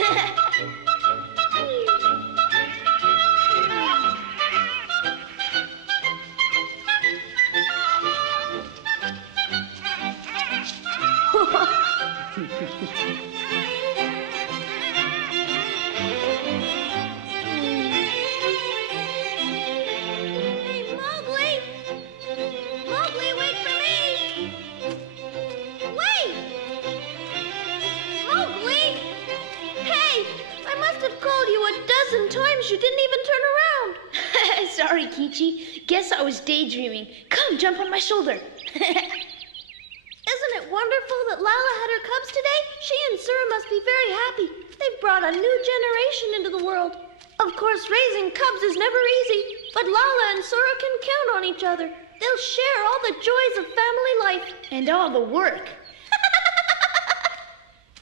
Hey, Mowgli! Mowgli, wait for me! Wait! Mowgli! Hey! I must have called you a dozen times. You didn't even turn around. Sorry, Kichi. Guess I was daydreaming. Come, jump on my shoulder. Isn't it wonderful that Lala had her cubs today? She and Sura must be very happy. They've brought a new generation into the world. Of course, raising cubs is never easy, but Lala and Sura can count on each other. They'll share all the joys of family life. And all the work.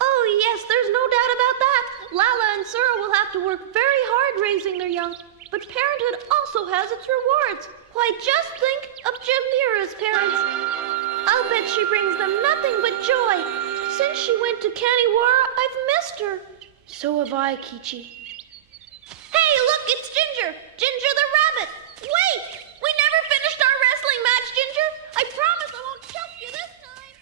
Oh, yes, there's no doubt about that. Lala and Sura will have to work very hard raising their young. But parenthood also has its rewards. Why, just think of Jamira's parents. I'll bet she brings them nothing but joy. Since she went to Kaniwara, I've missed her. So have I, Kichi. Hey, look, it's Ginger. Ginger the rabbit. Wait, we never finished our wrestling match, Ginger. I promise I won't choke you this time.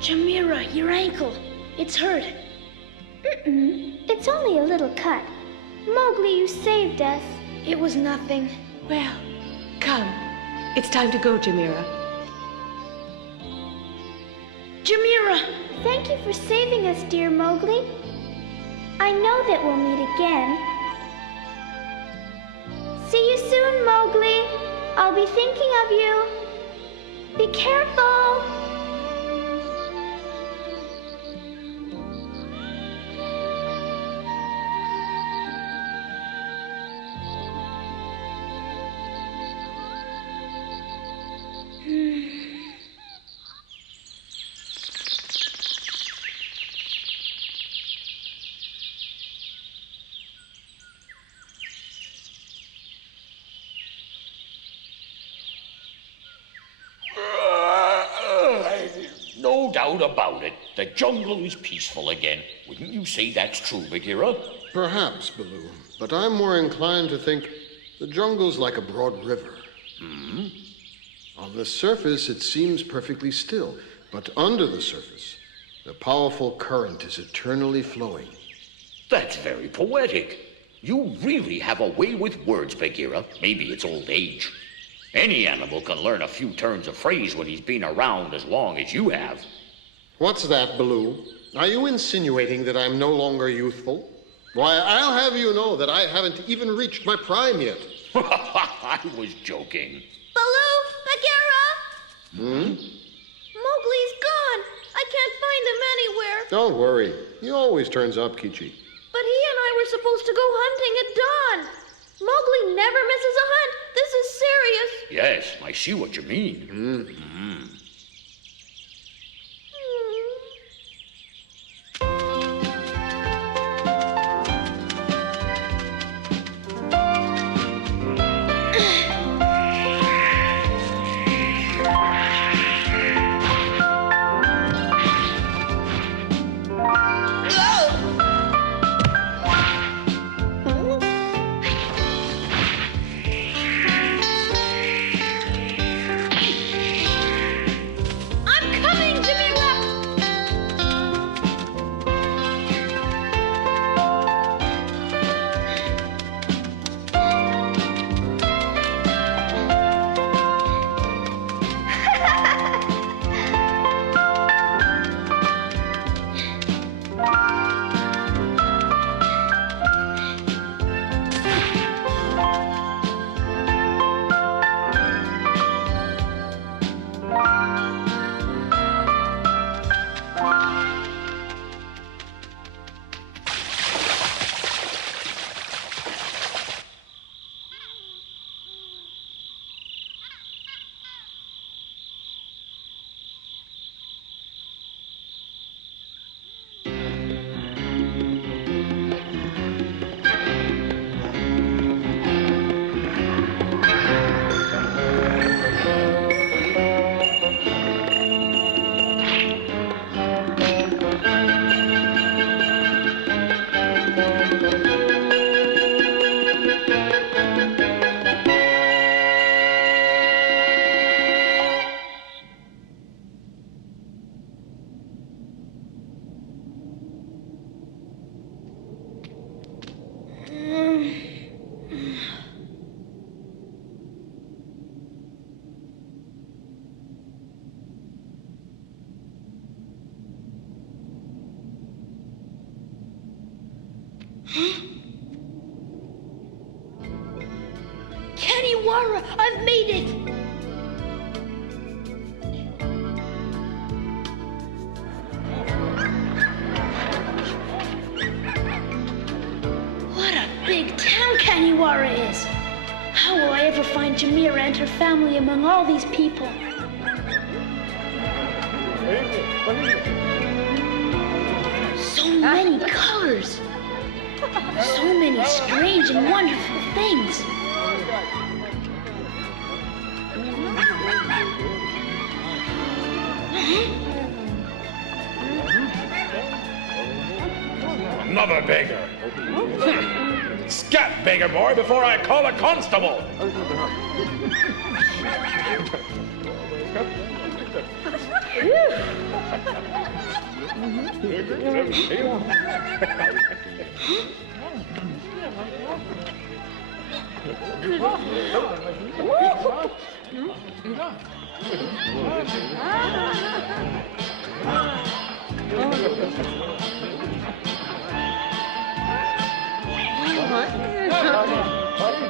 Jamira, your ankle. It's hurt. It's only a little cut. Mowgli, you saved us. It was nothing. Well, come. It's time to go, Jamira. Jamira! Thank you for saving us, dear Mowgli. I know that we'll meet again. See you soon, Mowgli. I'll be thinking of you. Be careful. No doubt about it. The jungle is peaceful again. Wouldn't you say that's true, Bagheera? Perhaps, Baloo, but I'm more inclined to think the jungle's like a broad river. On the surface, it seems perfectly still, but under the surface, the powerful current is eternally flowing. That's very poetic. You really have a way with words, Bagheera. Maybe it's old age. Any animal can learn a few turns of phrase when he's been around as long as you have. What's that, Baloo? Are you insinuating that I'm no longer youthful? Why, I'll have you know that I haven't even reached my prime yet. I was joking. Baloo, Bagheera! Mowgli's gone. I can't find him anywhere. Don't worry. He always turns up, Kichi. But he and I were supposed to go hunting at dawn. Mowgli never misses a hunt. This is serious. Yes, I see what you mean. Kaniwara, I've made it! What a big town Kaniwara is! How will I ever find Jamira and her family among all these people? So many colors! So many strange and wonderful things! Another beggar. Scat, beggar boy, before I call a constable.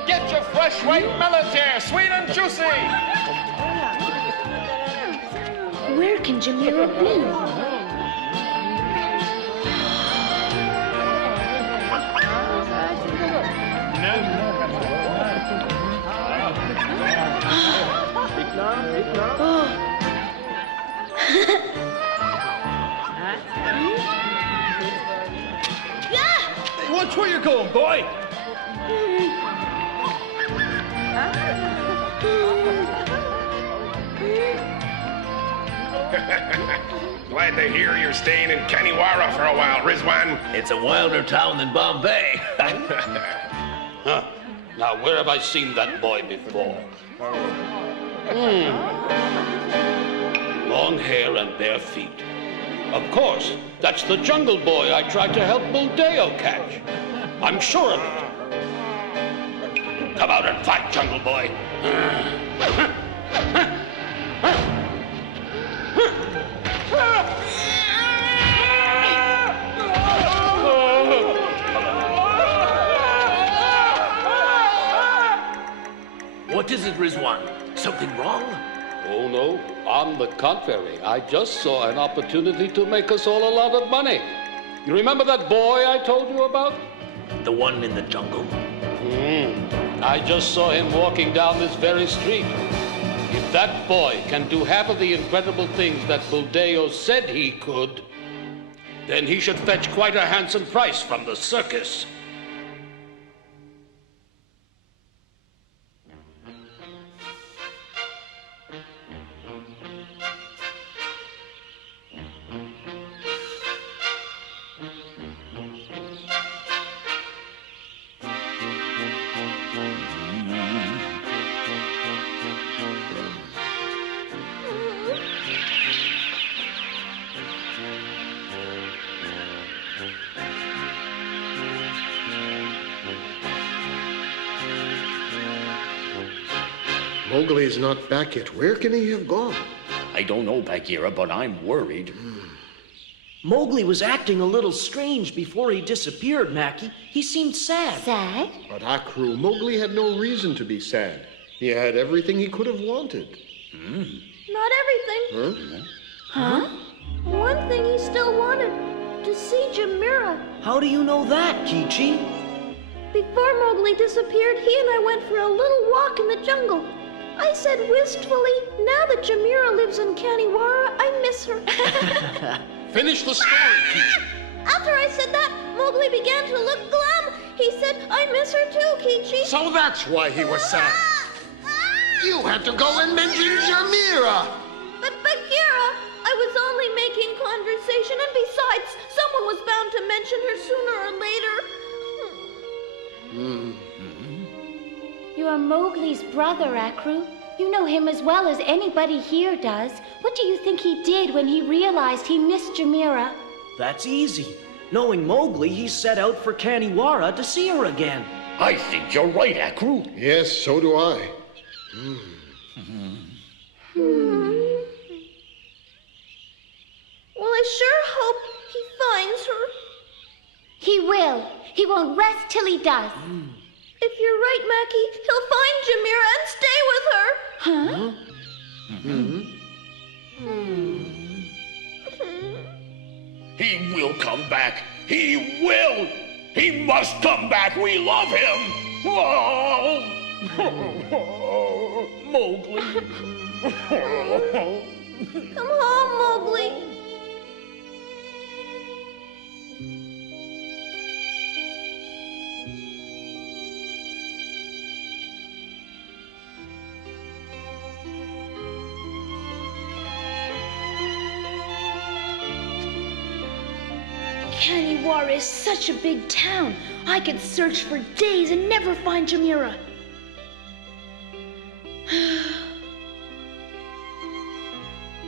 Get your fresh white melons here, sweet and juicy. Where can Jamira be? Watch where you're going, boy. Glad to hear you're staying in Kaniwara for a while, Rizwan. It's a wilder town than Bombay. Huh. Now, where have I seen that boy before? Long hair and bare feet. Of course, that's the jungle boy I tried to help Buldeo catch. I'm sure of it. Come out and fight, jungle boy. What is it, Rizwan? Something wrong? Oh, no. On the contrary, I just saw an opportunity to make us all a lot of money. You remember that boy I told you about? The one in the jungle? I just saw him walking down this very street. If that boy can do half of the incredible things that Buldeo said he could, then he should fetch quite a handsome price from the circus. Mowgli is not back yet. Where can he have gone? I don't know, Bagheera, but I'm worried. Mowgli was acting a little strange before he disappeared, Mackie. He seemed sad. Sad? But Akru, Mowgli had no reason to be sad. He had everything he could have wanted. Not everything. Huh? One thing he still wanted, to see Jamira. How do you know that, Kichi? Before Mowgli disappeared, he and I went for a little walk in the jungle. I said wistfully, now that Jamira lives in Kaniwara, I miss her. Finish the story, Kichi. After I said that, Mowgli began to look glum. He said, I miss her too, Kichi. So that's why he was sad. You had to go and mention Jamira. But Bagheera, I was only making conversation, and besides, someone was bound to mention her sooner or later. You are Mowgli's brother, Akru. You know him as well as anybody here does. What do you think he did when he realized he missed Jamira? That's easy. Knowing Mowgli, he set out for Kaniwara to see her again. I think you're right, Akru. Yes, so do I. Well, I sure hope he finds her. He will. He will won't rest till he does. If you're right, Mackie, he'll find Jamira and stay with her. Huh? He will come back. He will. He must come back. We love him. Oh, Mowgli. Come home, Mowgli. Kaniwara is such a big town. I could search for days and never find Jamira.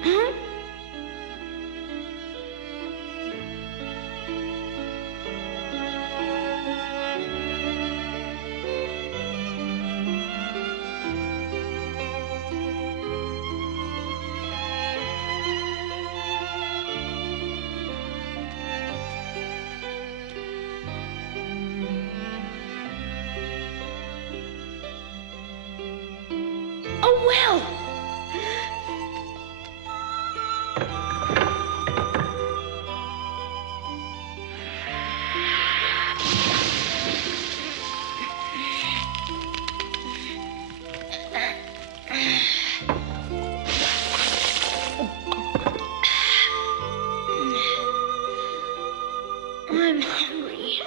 Huh? A well! I'm hungry.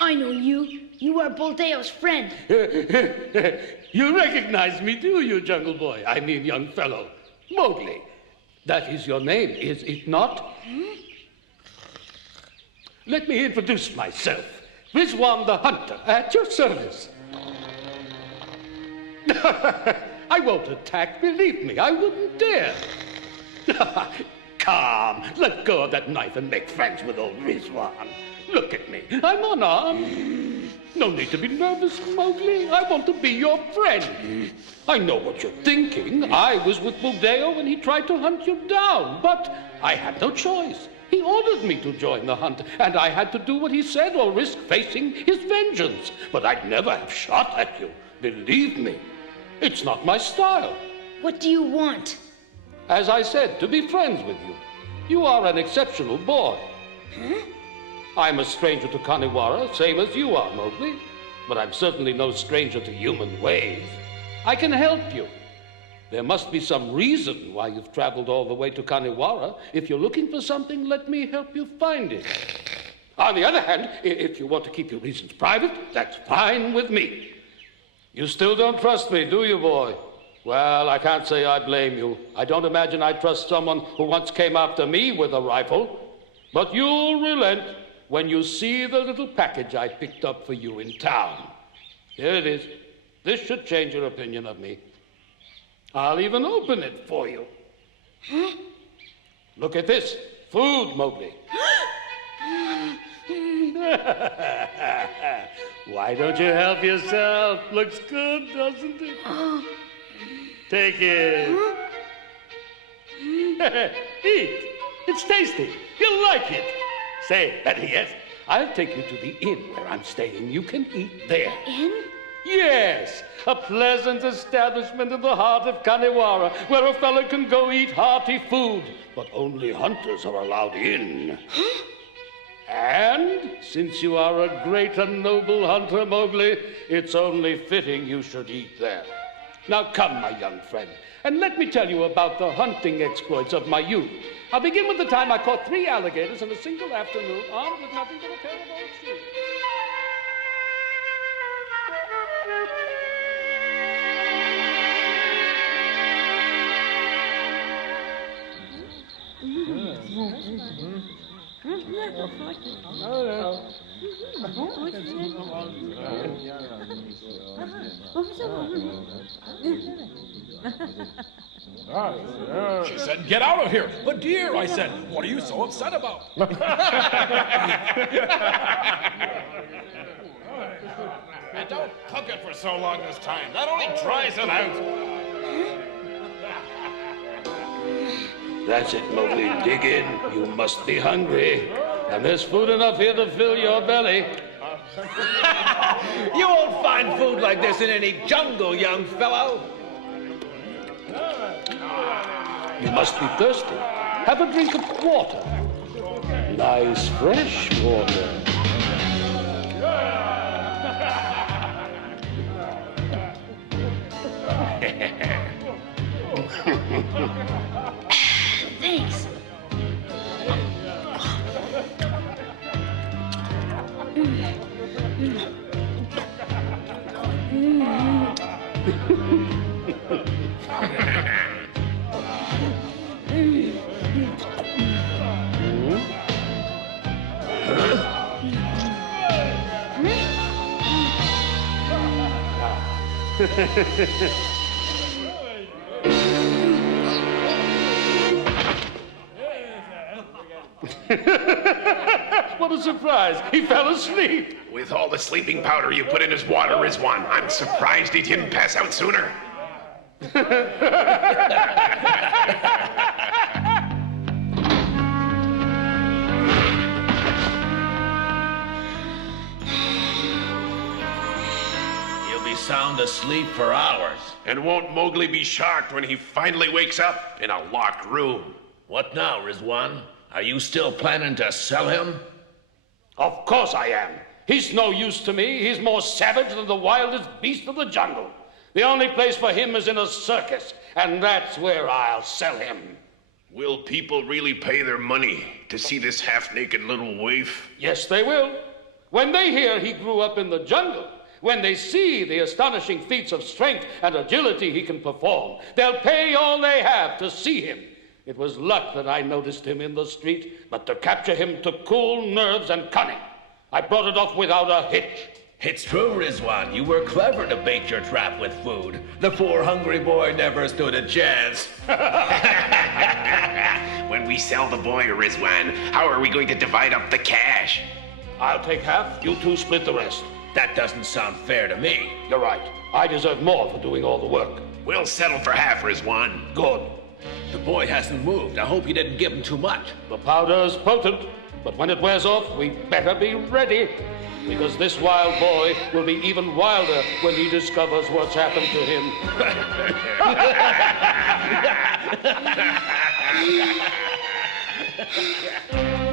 I know you. You are Buldeo's friend. You recognize me, do you, Jungle Boy? I mean, young fellow. Mowgli. That is your name, is it not? Let me introduce myself. Rizwan the Hunter, at your service. I won't attack, believe me. I wouldn't dare. Come, let go of that knife and make friends with old Rizwan. Look at me. I'm unarmed. No need to be nervous, Mowgli. I want to be your friend. I know what you're thinking. I was with Buldeo when he tried to hunt you down, but I had no choice. He ordered me to join the hunt, and I had to do what he said or risk facing his vengeance. But I'd never have shot at you. Believe me. It's not my style. What do you want? As I said, to be friends with you. You are an exceptional boy. Huh? I'm a stranger to Kaniwara, same as you are, Mowgli. But I'm certainly no stranger to human ways. I can help you. There must be some reason why you've traveled all the way to Kaniwara. If you're looking for something, let me help you find it. On the other hand, if you want to keep your reasons private, that's fine with me. You still don't trust me, do you, boy? Well, I can't say I blame you. I don't imagine I'd trust someone who once came after me with a rifle. But you'll relent when you see the little package I picked up for you in town. Here it is. This should change your opinion of me. I'll even open it for you. Huh? Look at this. Food, Mowgli. Why don't you help yourself? Looks good, doesn't it? Take it. Eat. It's tasty. You'll like it. Say, better yet, I'll take you to the inn where I'm staying. You can eat there. In? Yes, a pleasant establishment in the heart of Kaniwara where a fellow can go eat hearty food, but only hunters are allowed in. And since you are a great and noble hunter, Mowgli, it's only fitting you should eat there. Now come, my young friend, and let me tell you about the hunting exploits of my youth. I'll begin with the time I caught 3 alligators in a single afternoon, armed with nothing but a pair of old shoes. She said, get out of here. But dear, I said, what are you so upset about? And don't cook it for so long this time. That only dries it out. That's it, Mowgli. Dig in. You must be hungry. And there's food enough here to fill your belly. You won't find food like this in any jungle, young fellow. You must be thirsty. Have a drink of water. Nice fresh water. Thanks. What a surprise. He fell asleep. With all the sleeping powder you put in his water, Rizwan, I'm surprised he didn't pass out sooner. He'll be sound asleep for hours. And won't Mowgli be shocked when he finally wakes up in a locked room? What now, Rizwan? Are you still planning to sell him? Of course I am. He's no use to me. He's more savage than the wildest beast of the jungle. The only place for him is in a circus, and that's where I'll sell him. Will people really pay their money to see this half-naked little waif? Yes, they will. When they hear he grew up in the jungle, when they see the astonishing feats of strength and agility he can perform, they'll pay all they have to see him. It was luck that I noticed him in the street, but to capture him took cool nerves and cunning. I brought it off without a hitch. It's true, Rizwan. You were clever to bait your trap with food. The poor hungry boy never stood a chance. When we sell the boy, Rizwan, how are we going to divide up the cash? I'll take half, you two split the rest. That doesn't sound fair to me. You're right. I deserve more for doing all the work. We'll settle for half, Rizwan. Good. The boy hasn't moved. I hope you didn't give him too much. The powder's potent, but when it wears off, we better be ready. Because this wild boy will be even wilder when he discovers what's happened to him.